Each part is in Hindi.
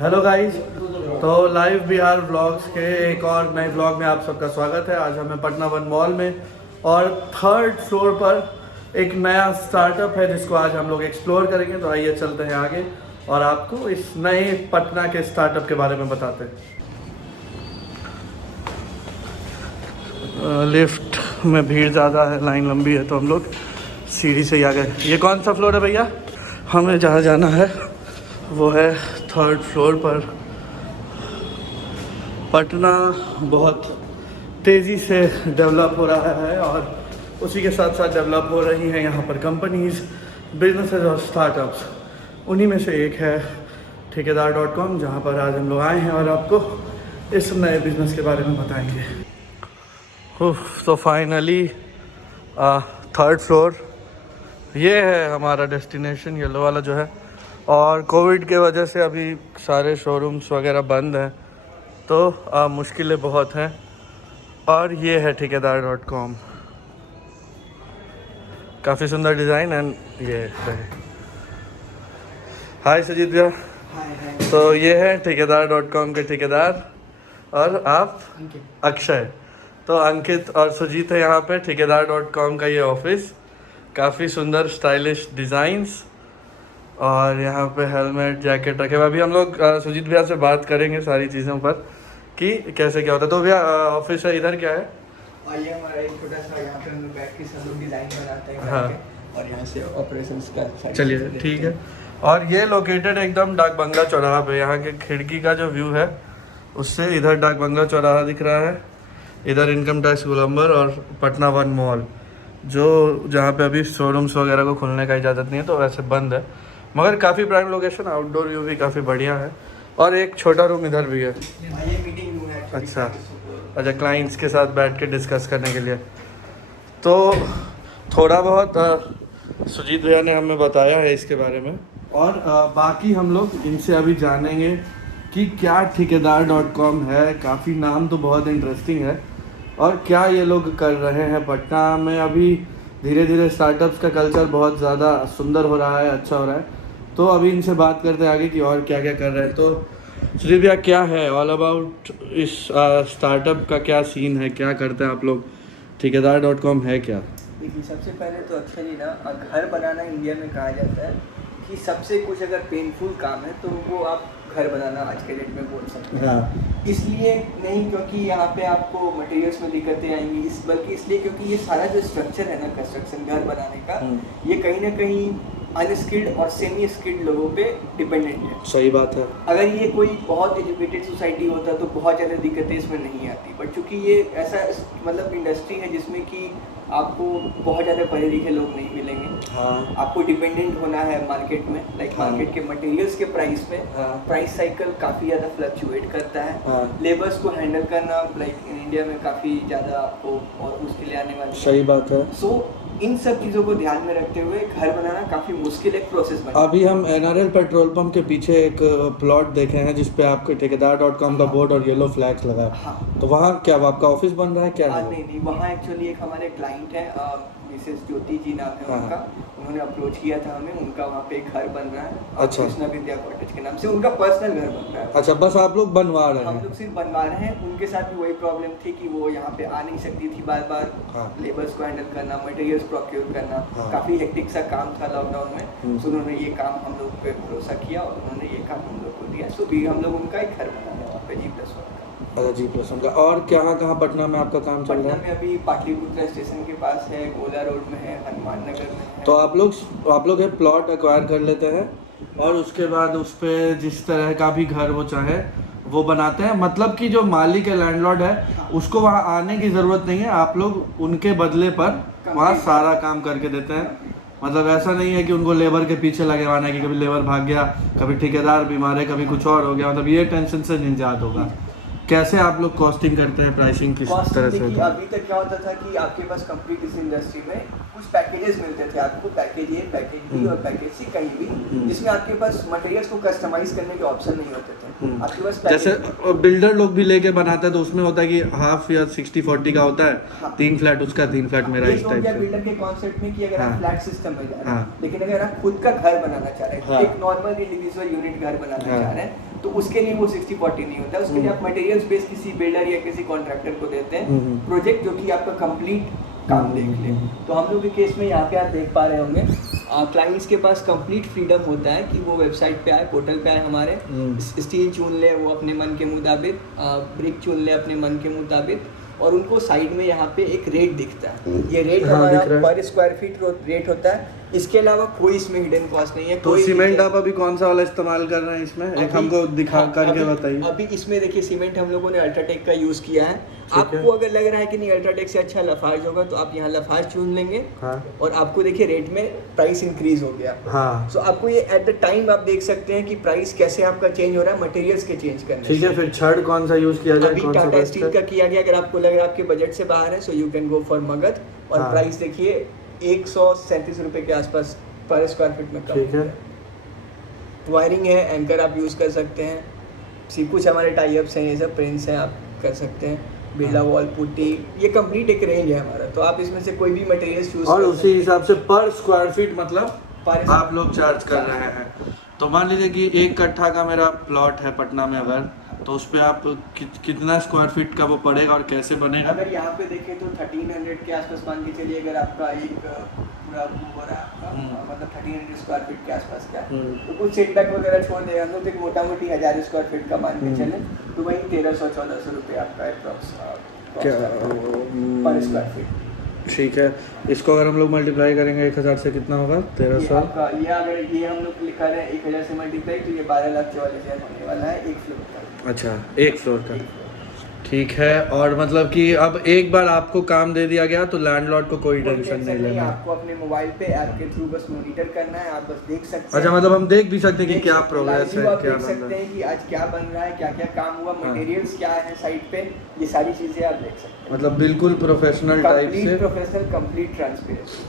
हेलो गाइस, तो लाइव बिहार व्लॉग्स के एक और नए व्लॉग में आप सबका स्वागत है। आज हमें पटना वन मॉल में और थर्ड फ्लोर पर एक नया स्टार्टअप है जिसको आज हम लोग एक्सप्लोर करेंगे। तो आइए चलते हैं आगे और आपको इस नए पटना के स्टार्टअप के बारे में बताते हैं। लिफ्ट में भीड़ ज़्यादा है, लाइन लंबी है, तो हम लोग सीढ़ी से ही आ गए। ये कौन सा फ्लोर है भैया? हमें जहाँ जाना है वो है थर्ड फ्लोर पर। पटना बहुत तेज़ी से डेवलप हो रहा है और उसी के साथ साथ डेवलप हो रही हैं यहाँ पर कंपनीज़, बिजनेसेस और स्टार्टअप्स। उन्हीं में से एक है ठेकेदार.com, जहाँ पर आज हम लोग आए हैं और आपको इस नए बिज़नेस के बारे में बताएंगे। तो फाइनली थर्ड फ्लोर ये है हमारा डेस्टिनेशन, येलो वाला जो है। और कोविड के वजह से अभी सारे शोरूम्स वगैरह बंद हैं, तो मुश्किलें बहुत हैं। और ये है ठेकेदार.com, काफ़ी सुंदर डिज़ाइन एंड ये है। हाय सुजीत भैया। हाय। तो ये है ठेकेदार.com के ठेकेदार और आप अक्षय। तो अंकित और सुजीत है यहाँ पे ठेकेदार.com का ये ऑफिस। काफ़ी सुंदर स्टाइलिश डिज़ाइंस और यहाँ पे हेलमेट जैकेट रखे हुए। अभी हम लोग सुजीत भैया से बात करेंगे सारी चीज़ों पर कि कैसे क्या होता है। तो भैया ऑफिस है, इधर क्या है? और ये हमारा एक छोटा सा यहाँ पे हम लोग बैठ के सब लोग डिज़ाइन बनाते हैं। हाँ। और यहाँ से ऑपरेशंस का चलिए ठीक है। और ये लोकेटेड एकदम डाक बंगला चौराहा पे। यहाँ के खिड़की का जो व्यू है उससे इधर डाक बंगला चौराहा दिख रहा है, इधर इनकम टैक्स गोलंबर और पटना वन मॉल, जो जहाँ पे अभी शोरूम्स वगैरह को खुलने का इजाज़त नहीं है, तो वैसे बंद है। मगर काफ़ी प्राइम लोकेशन, आउटडोर व्यू भी काफ़ी बढ़िया है। और एक छोटा रूम इधर भी है। ये मीटिंग रूम है। अच्छा, क्लाइंट्स के साथ बैठ के डिस्कस करने के लिए। तो थोड़ा बहुत सुजीत भैया ने हमें बताया है इसके बारे में, और बाकी हम लोग इनसे अभी जानेंगे कि क्या ठेकेदार.com है। काफ़ी नाम तो बहुत इंटरेस्टिंग है, और क्या ये लोग कर रहे हैं। पटना में अभी धीरे धीरे स्टार्टअप्स का कल्चर बहुत ज़्यादा सुंदर हो रहा है, अच्छा हो रहा है। तो अभी इनसे बात करते हैं आगे कि और क्या क्या कर रहे हैं। तो सुजीत भैया, क्या है ऑल अबाउट इस स्टार्टअप का, क्या सीन है, क्या करते हैं आप लोग? ठेकेदार.com है क्या? देखिए, सबसे पहले तो एक्चुअली ना घर बनाना इंडिया में कहा जाता है कि सबसे कुछ अगर पेनफुल काम है तो वो आप घर बनाना आज के डेट में बोल सकते हैं। हाँ। इसलिए नहीं क्योंकि यहाँ पे आपको मटेरियल्स में दिक्कतें आएंगी, बल्कि इसलिए क्योंकि ये सारा जो स्ट्रक्चर है ना कंस्ट्रक्शन घर बनाने का, ये कहीं ना कहीं अनस्किल्ड और सेमी स्किल्ड लोगों पे डिपेंडेंट है। सही बात है। अगर ये कोई बहुत एजुकेटेड सोसाइटी होता तो बहुत ज़्यादा दिक्कतें इसमें नहीं आती, बट चूंकि ये ऐसा मतलब इंडस्ट्री है जिसमें कि आपको बहुत ज़्यादा पढ़े लिखे लोग नहीं मिलेंगे। हाँ। आपको डिपेंडेंट होना है मार्केट में, लाइक मार्केट के मटेरियल्स के प्राइस में। हाँ। प्राइस साइकिल काफ़ी ज़्यादा फ्लक्चुएट करता है। हाँ। लेबर्स को हैंडल करना लाइक इन इंडिया में काफ़ी ज़्यादा आपको और मुश्किलें आने वाली है। सही बात है। सो इन सब चीज़ों को ध्यान में रखते हुए घर बनाना काफ़ी मुश्किल एक प्रोसेस बना। अभी हम NRL पेट्रोल पंप के पीछे एक प्लॉट देखे हैं जिसपे आपके ठेकेदार.com का बोर्ड और येलो फ्लैग्स लगा है। हाँ। तो वहाँ क्या आपका ऑफिस बन रहा है क्या? नहीं, वहाँ एक्चुअली एक हमारे क्लाइंट है, मिसेस ज्योति जी नाम है उनका। उन्होंने अप्रोच किया था हमें, उनका वहाँ पे एक घर बन रहा है। अच्छा। कृष्णा विद्या कॉटेज के नाम से उनका पर्सनल घर बन रहा है। अच्छा, बस आप लोग बनवा रहे हम हैं? लोग सिर्फ बनवा रहे हैं। उनके साथ भी वही प्रॉब्लम थी कि वो यहाँ पे आ नहीं सकती थी बार बार। हाँ। लेबर्स को हैंडल करना, मटेरियल्स प्रोक्योर करना, हाँ। काफ़ी हेक्टिक सा काम था लॉकडाउन में। सो उन्होंने ये काम हम लोग पे भरोसा किया और उन्होंने ये काम हम लोग को दिया। सो भी हम लोग उनका एक घर बना है वहाँ पे G+1 का। अच्छा, G+1 का। और कहाँ पटना में आपका काम चल रहा पटना है? में अभी पाटलिपुत्र स्टेशन के पास है, गोला रोड में है, हनुमान नगर में है। तो आप लोग एक प्लॉट एक्वायर कर लेते हैं और उसके बाद उस पर जिस तरह का भी घर वो चाहे वो बनाते हैं। मतलब कि जो मालिक है, लैंडलॉर्ड है, उसको वहाँ आने की ज़रूरत नहीं है। आप लोग उनके बदले पर वहाँ सारा काम करके देते हैं। मतलब ऐसा नहीं है कि उनको लेबर के पीछे लगे रहना है कि कभी लेबर भाग गया, कभी ठेकेदार बीमार है, कभी कुछ और हो गया। मतलब ये टेंशन से निजात होगा। कैसे आप लोग कॉस्टिंग करते हैं, प्राइसिंग किस तरह से? अभी तक क्या होता था कि आपके पास कंप्लीट इस इंडस्ट्री में कुछ पैकेजेस मिलते थे आपको, पैकेज ए, पैकेज बी और पैकेज सी, कहीं भी, जिसमें आपके पास मटेरियल्स को कस्टमाइज करने के ऑप्शन नहीं होते थे। आपके पास जैसे बिल्डर लोग भी लेके बनाते हैं तो उसमें होता है कि हाफ या 60-40 का होता है, हाँ। 3 फ्लैट उसका 3 फ्लैट मेरा, इस टाइप से। बिल्डर के कॉन्सेप्ट में कि अगर आप हाँ। फ्लैट सिस्टम में जा रहे हैं, हाँ। लेकिन अगर आप खुद का घर बनाना चाह रहे हैं, हाँ। एक नॉर्मल इंडिविजुअल यूनिट घर बनाना हाँ। चाह रहे हैं, तो उसके लिए वो 60-40 नहीं होता है। उसके लिए आप मटेरियल्स बेस किसी बिल्डर या किसी कॉन्ट्रैक्टर को देते हैं प्रोजेक्ट, जो कि आपका कंप्लीट काम देख ले। तो हम लोग के केस में यहाँ पे आप देख पा रहे होंगे, क्लाइंट्स के पास कंप्लीट फ्रीडम होता है कि वो वेबसाइट पे आए, पोर्टल पे आए हमारे, स्टील चुन ले वो अपने मन के मुताबिक, ब्रिक चुन ले अपने मन के मुताबिक, और उनको साइड में यहाँ पे एक रेट दिखता है। ये रेट हाँ, हमारा दिख रहा है। पर स्क्वायर फीट रेट होता है। इसके अलावा कोई इसमें हिडन कॉस्ट नहीं है। तो कोई सीमेंट आप अभी कौन सा वाला इस्तेमाल कर रहे हैं इसमें, एक हमको दिखा करके बताइए। अभी इसमें देखिए सीमेंट हम लोगों ने अल्ट्राटेक का यूज किया है। आपको अगर लग रहा है कि नहीं अल्ट्राटेक से अच्छा लफार्ज होगा, तो आप यहाँ लफार्ज चुन लेंगे। हाँ। और आपको देखिए रेट में प्राइस इंक्रीज हो गया। हाँ। सो आपको ये एट द टाइम आप देख सकते हैं कि प्राइस कैसे आपका चेंज हो रहा है मटेरियल्स के चेंज करने ठीक है, फिर छड़ कौन सा यूज किया जाए, अभी कौन सा टाटा बेस्ट स्टील है? का किया गया। अगर आपको लग रहा है आपके बजट से बाहर है, so you can go for Magadh. और हाँ। प्राइस देखिए 137 रुपए के आसपास पर स्क्वायर फीट में कम ठीक है। वायरिंग है, एंकर आप यूज़ कर सकते हैं। सब कुछ हमारे टाई अप्स हैं, ये सब प्रिंट्स हैं, आप कर सकते हैं। बिरला वॉल पुट्टी, ये कंप्लीट एक रेंज है हमारा। तो आप इसमें से कोई भी मटेरियल चूज और उसी हिसाब से पर स्क्वायर फीट मतलब पर आप लोग चार्ज कर रहे हैं। तो मान लीजिए कि 1 कट्ठा का मेरा प्लॉट है पटना में, अगर तो उस पे आप कितना स्क्वायर फीट का वो पड़ेगा और कैसे बनेगा? अगर यहाँ पे देखें तो 1300 के आसपास मान के चलिए। अगर आपका एक पूरा हो रहा है आपका, मतलब 1300 स्क्वायर फीट के आसपास का, तो कुछ सेटबैक वगैरह छोड़ देगा हम लोग, तो मोटा मोटी 1000 स्क्वायर फीट का मान के चले, तो वही 1300-1400 रुपये आपका अप्रॉक्स पर स्क्वायर फीट। ठीक है, इसको अगर हम लोग मल्टीप्लाई करेंगे 1000 से कितना होगा? 1300। ये अगर ये हम लोग लिखा रहे हैं 1000 से मल्टीप्लाई, तो ये 12,44,000 होने वाला है एक फ्लोर का। अच्छा, एक फ्लोर का। ठीक है, और मतलब कि अब एक बार आपको काम दे दिया गया तो लैंडलॉर्ड को कोई टेंशन नहीं लेना। आपको अपने मोबाइल पे ऐप के थ्रू बस मॉनिटर करना है, आप बस देख सकते हैं। अच्छा, मतलब हम देख भी सकते हैं कि क्या प्रोग्रेस है, क्या देख सकते हैं कि आज क्या बन रहा है, क्या क्या काम हुआ, मटेरियल्स क्या है साइट पे, ये सारी चीजें आप देख सकते हैं। मतलब बिल्कुल प्रोफेशनल टाइप से, प्रोफेशनल, कंप्लीट ट्रांसपेरेंसी,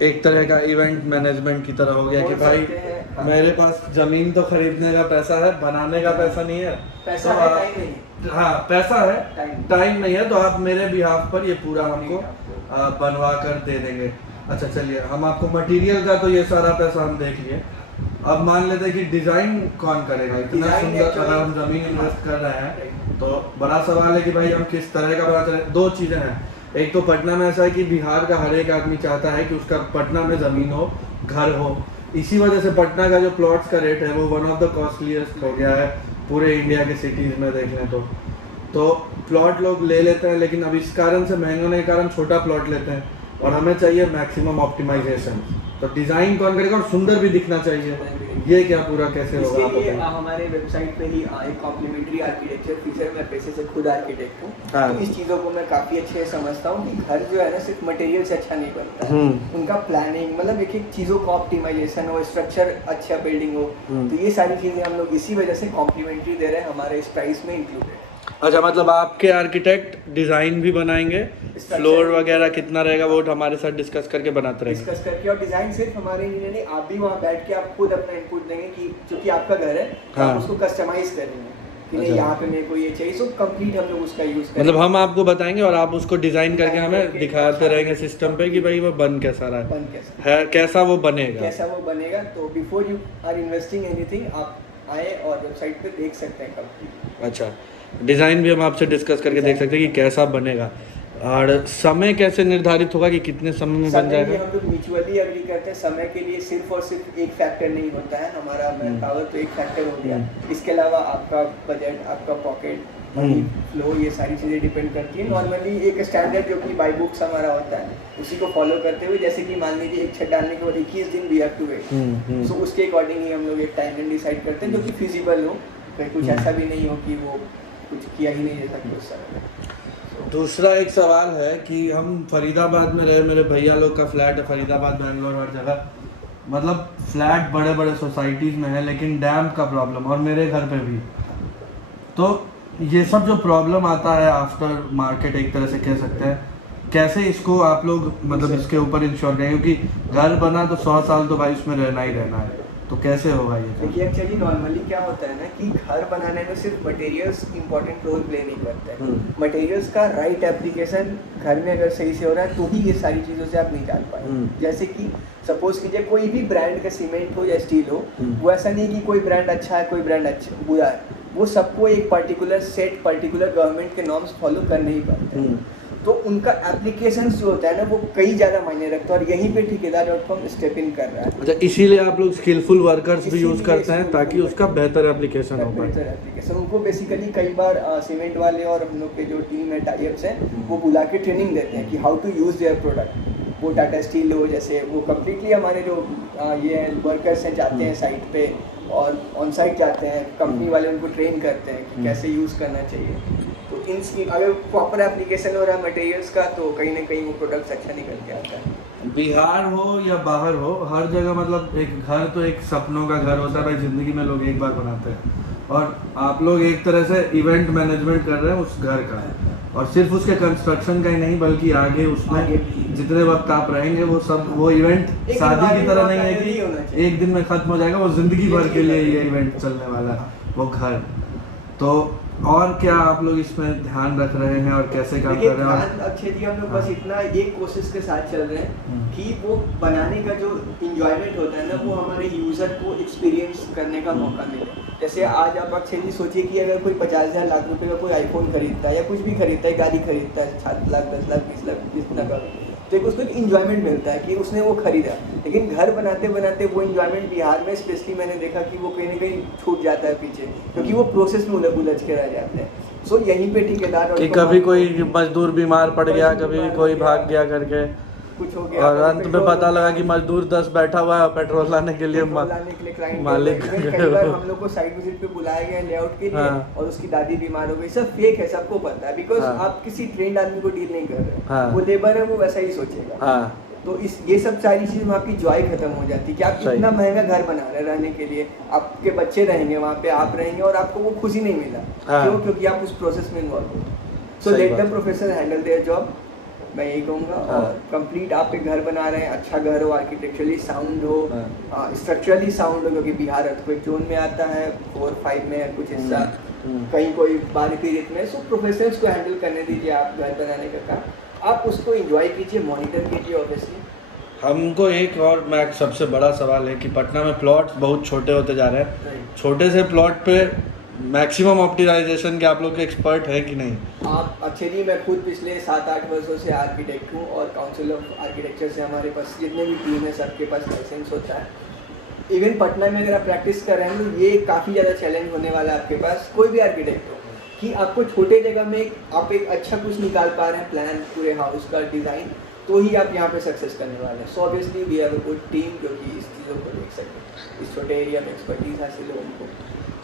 एक तरह का इवेंट मैनेजमेंट की तरह हो गया कि भाई हाँ। मेरे पास जमीन तो खरीदने का पैसा है, बनाने का पैसा नहीं है। पैसा तो है, आप- टाइम नहीं। हाँ, पैसा है, टाइम। टाइम नहीं है, तो आप मेरे बिहाफ पर ये पूरा हमको बनवा कर दे देंगे। अच्छा चलिए, हम आपको मटेरियल का तो ये सारा पैसा हम देख लिए। अब मान लेते हैं कि डिजाइन कौन करेगा? इतना डिजाइन सुंदर actually- अगर हम जमीन इन्वेस्ट कर रहे हैं तो बड़ा सवाल है कि भाई हम किस तरह का बनाते हैं। 2 चीज़ें हैं, एक तो पटना में ऐसा है कि बिहार का हर एक आदमी चाहता है कि उसका पटना में ज़मीन हो, घर हो। इसी वजह से पटना का जो प्लॉट्स का रेट है वो वन ऑफ द कॉस्टलीस्ट हो गया है पूरे इंडिया के सिटीज़ में देख लें तो प्लॉट लोग ले लेते हैं, लेकिन अब इस कारण से महंगे होने के कारण छोटा प्लॉट लेते हैं, और हमें चाहिए मैक्सिमम ऑप्टिमाइजेशन। तो डिज़ाइन कौन करेगा और सुंदर भी दिखना चाहिए, ये क्या पूरा कैसे होगा? इसके आप लिए बताइए। हमारे वेबसाइट पे ही एक कॉम्प्लीमेंट्री आर्किटेक्चर फीचर, मैं पैसे से खुद आर्किटेक्ट हूँ, हाँ। तो इस चीज़ों को मैं काफ़ी अच्छे से समझता हूँ कि घर जो है ना सिर्फ मटेरियल से अच्छा नहीं बनता है, उनका प्लानिंग, मतलब एक एक चीज़ों का ऑप्टिमाइजेशन हो, स्ट्रक्चर अच्छा बिल्डिंग हो, तो ये सारी चीज़ें हम लोग इसी वजह से कॉम्प्लीमेंट्री दे रहे हैं, हमारे इस प्राइस में इंक्लूडेड है। अच्छा, मतलब आपके आर्किटेक्ट डिज़ाइन भी बनाएंगे, फ्लोर वगैरह कितना रहेगा वो हमारे साथ डिस्कस करके बनाते रहेंगे। डिस्कस करके, और डिजाइन सिर्फ हमारे इंजीनियर नहीं, आप भी वहाँ बैठ के आप खुद अपना इनपुट देंगे कि क्योंकि आपका घर है, तो हाँ। आप उसको कस्टमाइज करेंगे कि नहीं अच्छा। यहाँ पे मेरे को ये चाहिए, सो कंप्लीट हम लोग उसका यूज करेंगे। मतलब हम आपको बताएंगे और आप उसको डिज़ाइन करके डिज़ाइन हमें करके दिखाते रहेंगे सिस्टम पे कि भाई वो बन कैसा रहा बन कैसा है, कैसा वो बनेगा। कैसा वो बनेगा। तो before you are investing anything, आप आए और वेबसाइट पे देख सकते हैं कंप्लीट। अच्छा, डिज़ाइन भी हम आपसे डिस्कस करके देख सकते हैं कि कैसा बनेगा, और समय कैसे निर्धारित होगा कि कितने समय में बन समय जाएगा? ये हम लोग म्यूचुअली एग्री करते हैं। समय के लिए सिर्फ और सिर्फ एक फैक्टर नहीं होता है, हमारा मैन पावर तो एक फैक्टर हो गया, इसके अलावा आपका बजट, आपका पॉकेट, फ्लो, ये सारी चीज़ें डिपेंड करती है। नॉर्मली एक स्टैंडर्ड जो कि बाई बुक्स हमारा होता है, उसी को फॉलो करते हुए, जैसे कि मान लीजिए एक छत डालने के बाद 21 दिन वी हैव टू वेट, सो उसके अकॉर्डिंग ही हम लोग एक टाइम डिसाइड करते हैं जो कि फिजिबल हो, कहीं कुछ ऐसा भी नहीं हो कि वो कुछ किया ही नहीं जैसा कि उस समय। दूसरा एक सवाल है कि हम फरीदाबाद में रहे, मेरे भैया लोग का फ्लैट है फरीदाबाद, बैंगलोर, हर जगह, मतलब फ्लैट बड़े बड़े सोसाइटीज़ में है, लेकिन डैम का प्रॉब्लम, और मेरे घर पे भी। तो ये सब जो प्रॉब्लम आता है आफ्टर मार्केट, एक तरह से कह सकते हैं, कैसे इसको आप लोग मतलब इसके ऊपर इंश्योर करें, क्योंकि घर बना तो 100 साल तो भाई उसमें रहना ही रहना है, तो कैसे होगा ये? देखिए एक्चुअली नॉर्मली क्या होता है ना कि घर बनाने में सिर्फ मटेरियल्स इंपॉर्टेंट रोल प्ले नहीं करते हैं। मटेरियल्स का राइट एप्लीकेशन घर में अगर सही से हो रहा है तो ही ये सारी चीज़ों से आप निकाल पाए। जैसे कि सपोज कीजिए कोई भी ब्रांड का सीमेंट हो या स्टील हो, वो ऐसा नहीं कि कोई ब्रांड अच्छा है कोई ब्रांड अच्छा बुरा है, वो सबको एक पर्टिकुलर सेट पर्टिकुलर गवर्नमेंट के नॉर्म्स फॉलो करने ही पड़ते हैं। तो उनका एप्लीकेशन जो होता है ना वो कई ज़्यादा मायने रखता है और यहीं पे ठेकेदार.com स्टेप इन कर रहा है। अच्छा, इसीलिए आप लोग स्किलफुल वर्कर्स भी यूज़ करते हैं ताकि उसका बेहतर एप्लीकेशन हो पाए। बेहतर एप्लीकेशन उनको बेसिकली कई बार सीमेंट वाले और हम लोग के जो टीम है टाइप्स हैं वो बुला के ट्रेनिंग देते हैं कि how to use their product. वो टाटा स्टील हो जैसे वो कम्प्लीटली हमारे जो ये वर्कर्स हैं जाते हैं साइट पे और ऑन साइट जाते हैं, कंपनी वाले उनको ट्रेन करते हैं कि कैसे यूज़ करना चाहिए। तो इन अगर प्रॉपर एप्लीकेशन हो रहा है मटेरियल्स का तो कहीं ना कहीं वो प्रोडक्ट्स अच्छा निकल के आता है। बिहार हो या बाहर हो, हर जगह मतलब एक घर तो एक सपनों का घर होता है भाई, जिंदगी में लोग एक बार बनाते हैं और आप लोग एक तरह से इवेंट मैनेजमेंट कर रहे हैं उस घर का, और सिर्फ उसके कंस्ट्रक्शन का ही नहीं बल्कि आगे उसमें जितने वक्त आप रहेंगे वो सब वो इवेंट शादी की तरह नहीं है कि एक दिन में खत्म हो जाएगा, वो जिंदगी भर के लिए ये इवेंट चलने वाला है वो घर। तो और क्या आप लोग इसमें ध्यान रख रहे हैं और कैसे काम कर रहे हैं? अक्षय जी हम लोग बस इतना एक कोशिश के साथ चल रहे हैं कि वो बनाने का जो इंजॉयमेंट होता है ना वो हमारे यूज़र को एक्सपीरियंस करने का मौका मिले। जैसे आज आप अक्षय जी सोचिए कि अगर कोई 50,000 लाख रुपए का कोई आईफोन खरीदता है या कुछ भी खरीदता है, गाड़ी खरीदता है 7 लाख 10 लाख 20 लाख जितना का, तो एक उसको एक इंजॉयमेंट मिलता है कि उसने वो खरीदा। लेकिन घर बनाते बनाते वो इंजॉयमेंट बिहार में स्पेशली मैंने देखा कि वो कहीं ना कहीं छूट जाता है पीछे, क्योंकि वो प्रोसेस में उलझ के रह जाते हैं। सो यहीं पे ठेकेदार कि कभी कोई मजदूर बीमार पड़ गया, कभी कोई भाग गया करके कुछ हो गया और अंत में पता लगा कि मजदूर 10 बैठा हुआ है पेट्रोल लाने के लिए मालिक। कई बार हम लोग को साइट विजिट पे बुलाया गया लेआउट के लिए और उसकी दादी बीमार हो गई। सब फेक है, सबको पता है, बिकॉज आप किसी ट्रेंड आदमी को डील नहीं कर रहे, वो लेबर है वो वैसा ही सोचेगा। तो इस ये सब सारी चीज़ में आपकी जॉय खत्म हो जाती है कि आप इतना महंगा घर बना रहे रहने के लिए, आपके बच्चे रहेंगे वहाँ पे, आप रहेंगे और आपको वो खुशी नहीं मिला। क्यों? क्योंकि आप उस प्रोसेस में इन्वॉल्व हो। So let the professor handle their job, मैं यही कहूँगा। और कंप्लीट आप एक घर बना रहे हैं, अच्छा घर हो, आर्किटेक्चरली साउंड हो, स्ट्रक्चरली साउंड हो, क्योंकि बिहार अर्थक्वेक जोन में आता है, 4-5 में है कुछ हिस्सा, कहीं कोई बाढ़ पीड़ित में। सो प्रोफेशनल्स को हैंडल करने दीजिए आप घर बनाने का काम, आप उसको एंजॉय कीजिए, मॉनिटर कीजिए। ऑब्वियसली हमको एक और मैं सबसे बड़ा सवाल है कि पटना में प्लॉट्स बहुत छोटे होते जा रहे हैं, छोटे से प्लॉट पे मैक्सिमम ऑप्टिमाइजेशन के आप लोग के एक्सपर्ट हैं कि नहीं? आप एक्चुअली मैं खुद पिछले 7-8 वर्षों से आर्किटेक्ट हूँ और काउंसिल ऑफ आर्किटेक्चर से हमारे पास जितने भी टीम है सबके पास लाइसेंस होता है। इवन पटना में अगर आप प्रैक्टिस कर रहे हैं तो ये काफ़ी ज़्यादा चैलेंज होने वाला है आपके पास, कोई भी आर्किटेक्ट हो, कि आपको छोटे जगह में आप एक अच्छा कुछ निकाल पा रहे हैं प्लान पूरे हाउस का डिज़ाइन, तो ही आप यहाँ पे सक्सेस करने वाले हैं। So obviously we have a good team जो कि इस चीज़ों को देख सके, इस छोटे एरिया में एक्सपर्टीज हासिल हो उनको।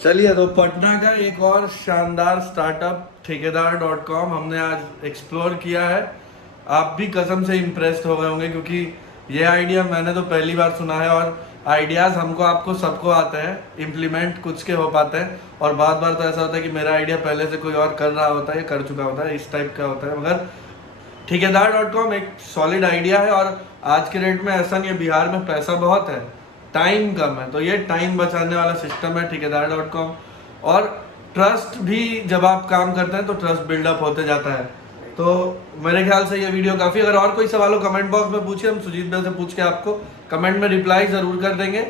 चलिए, तो पटना का एक और शानदार स्टार्टअप ठेकेदार.com हमने आज एक्सप्लोर किया है। आप भी कसम से इम्प्रेस्ड हो गए होंगे क्योंकि ये आइडिया मैंने तो पहली बार सुना है और आइडियाज़ हमको आपको सबको आते हैं, इम्प्लीमेंट कुछ के हो पाते हैं और बार बार तो ऐसा होता है कि मेरा आइडिया पहले से कोई और कर रहा होता है या कर चुका होता है, इस टाइप का होता है। मगर ठेकेदार.com एक सॉलिड आइडिया है और आज के डेट में ऐसा नहीं है, बिहार में पैसा बहुत है, टाइम कम है, तो ये टाइम बचाने वाला सिस्टम है ठेकेदार.com। और ट्रस्ट भी जब आप काम करते हैं तो ट्रस्ट बिल्डअप होते जाता है। तो मेरे ख्याल से ये वीडियो काफ़ी, अगर और कोई सवाल हो कमेंट बॉक्स में पूछिए, हम सुजीत भाई से पूछ के आपको कमेंट में रिप्लाई ज़रूर कर देंगे।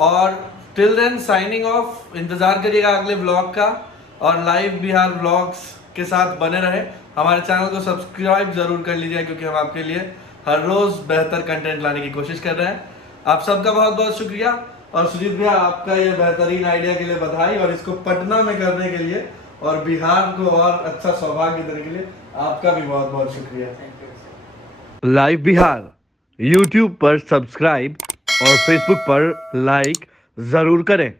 और टिल देन साइनिंग ऑफ, इंतज़ार करिएगा अगले व्लॉग का और लाइव बिहार व्लॉग्स के साथ बने रहे। हमारे चैनल को सब्सक्राइब ज़रूर कर लीजिए क्योंकि हम आपके लिए हर रोज़ बेहतर कंटेंट लाने की कोशिश कर रहे हैं। आप सबका बहुत बहुत शुक्रिया और सुजीत भैया आपका ये बेहतरीन आइडिया के लिए बधाई और इसको पटना में करने के लिए और बिहार को और अच्छा सौभाग्य देने के लिए आपका भी बहुत बहुत शुक्रिया। लाइव बिहार YouTube पर सब्सक्राइब और Facebook पर लाइक ज़रूर करें।